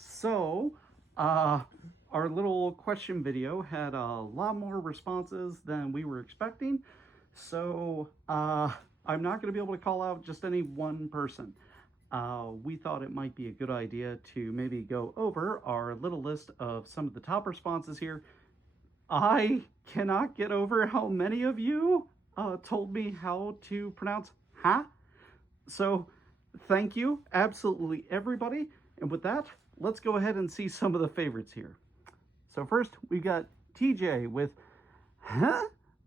So, our little question video had a lot more responses than we were expecting. So, I'm not going to be able to call out just any one person. We thought it might be a good idea to maybe go over our little list of some of the top responses here. I cannot get over how many of you told me how to pronounce ha. So, thank you, absolutely everybody. And with that, let's go ahead and see some of the favorites here. So first, we got TJ with huh,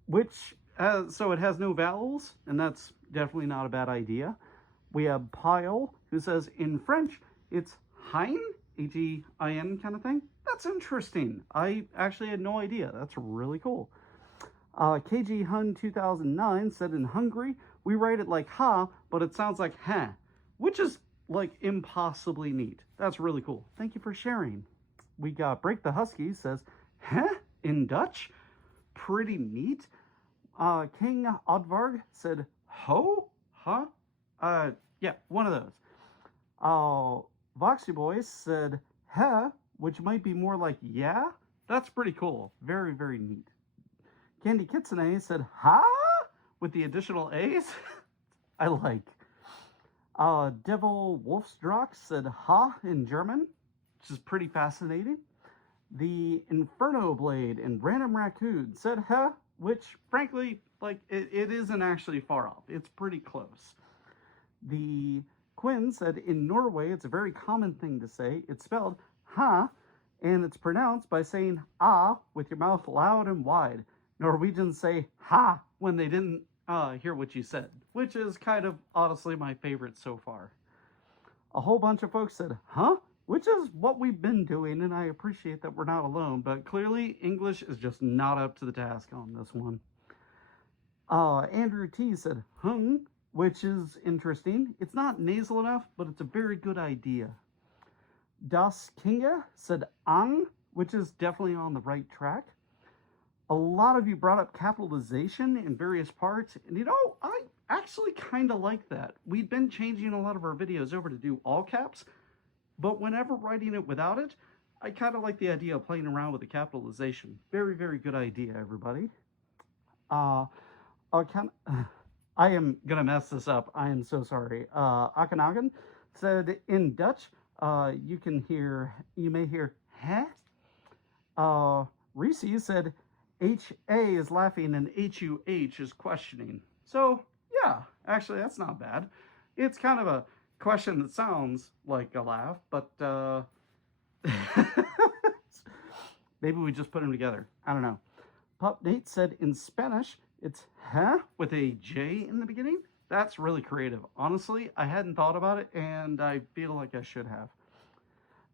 which, so it has no vowels, and that's definitely not a bad idea. We have Pyle, who says in French, it's hein, H-E-I-N kind of thing. That's interesting. I actually had no idea. That's really cool. KG Hun 2009 said in Hungary, we write it like ha, but it sounds like ha, which is like impossibly neat. That's really cool. Thank you for sharing. We got Break the Husky says, huh, in Dutch. Pretty neat. King Oddvarg said, ho, huh? Yeah, one of those. Voxy Boy said, huh, which might be more like yeah. That's pretty cool. Very, very neat. Candy Kitsune said, ha, with the additional A's. I like. Devil Wolfsdrock said ha in German, which is pretty fascinating. The Inferno Blade and Random Raccoon said ha, which frankly, like, it isn't actually far off. It's pretty close. The Quinn said in Norway, it's a very common thing to say. It's spelled ha, and it's pronounced by saying ah with your mouth loud and wide. Norwegians say ha when they didn't hear what you said, which is kind of honestly my favorite so far. A whole bunch of folks said, huh? Which is what we've been doing, and I appreciate that we're not alone, but clearly English is just not up to the task on this one. Andrew T said, hung, which is interesting. It's not nasal enough, but it's a very good idea. Das Kinga said, ang, which is definitely on the right track. A lot of you brought up capitalization in various parts, and you know, I actually kind of like that. We've been changing a lot of our videos over to do all caps, but whenever writing it without it, I kind of like the idea of playing around with the capitalization. Very, very good idea, everybody. I am gonna mess this up. I am so sorry. Akhenagan said in Dutch, you may hear heh. Reese said, HA is laughing and HUH is questioning. So, yeah, actually, that's not bad. It's kind of a question that sounds like a laugh, but maybe we just put them together. I don't know. Pop Nate said in Spanish, it's huh with a J in the beginning. That's really creative. Honestly, I hadn't thought about it, and I feel like I should have.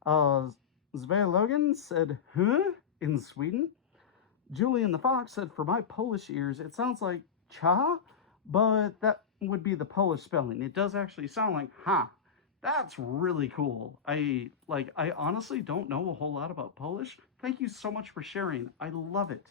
Svea Logan said huh in Sweden. Julian the Fox said, for my Polish ears, it sounds like cha, but that would be the Polish spelling. It does actually sound like ha. That's really cool. I honestly don't know a whole lot about Polish. Thank you so much for sharing. I love it.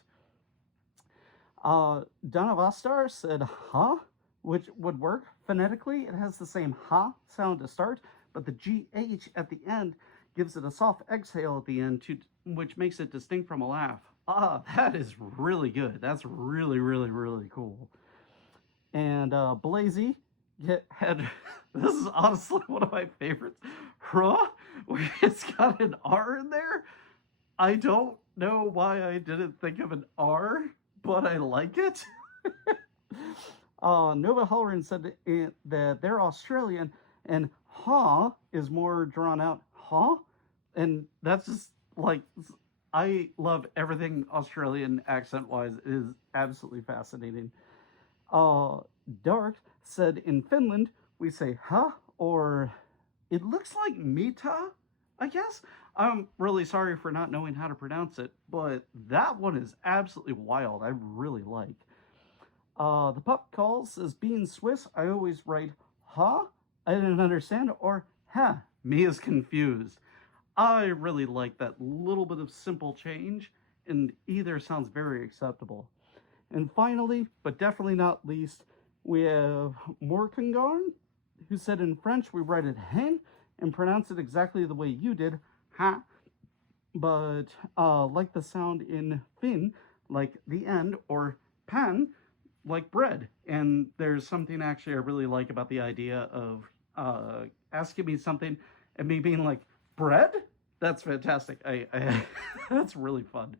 Donna Vostar said ha, which would work. Phonetically, it has the same ha sound to start, but the GH at the end gives it a soft exhale at the end, which makes it distinct from a laugh. Ah, that is really good. That's really, really, really cool. And Blazy had, this is honestly one of my favorites. Huh? It's got an R in there. I don't know why I didn't think of an R, but I like it. Nova Halloran said that they're Australian, and huh is more drawn out huh. And that's just like, I love everything Australian accent-wise. It is absolutely fascinating. Dark said in Finland, we say ha, or it looks like mita, I guess. I'm really sorry for not knowing how to pronounce it, but that one is absolutely wild. I really like. The pup calls says, being Swiss, I always write ha, I didn't understand, or ha, me is confused. I really like that little bit of simple change, and either sounds very acceptable. And finally, but definitely not least, we have Morkangarn, who said in French we write it hen and pronounce it exactly the way you did, ha. But like the sound in fin, like the end, or pan, like bread. And there's something actually I really like about the idea of asking me something and me being like, bread? That's fantastic. That's really fun.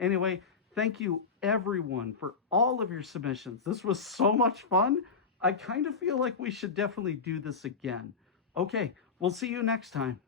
Anyway, thank you everyone for all of your submissions. This was so much fun. I kind of feel like we should definitely do this again. Okay, we'll see you next time.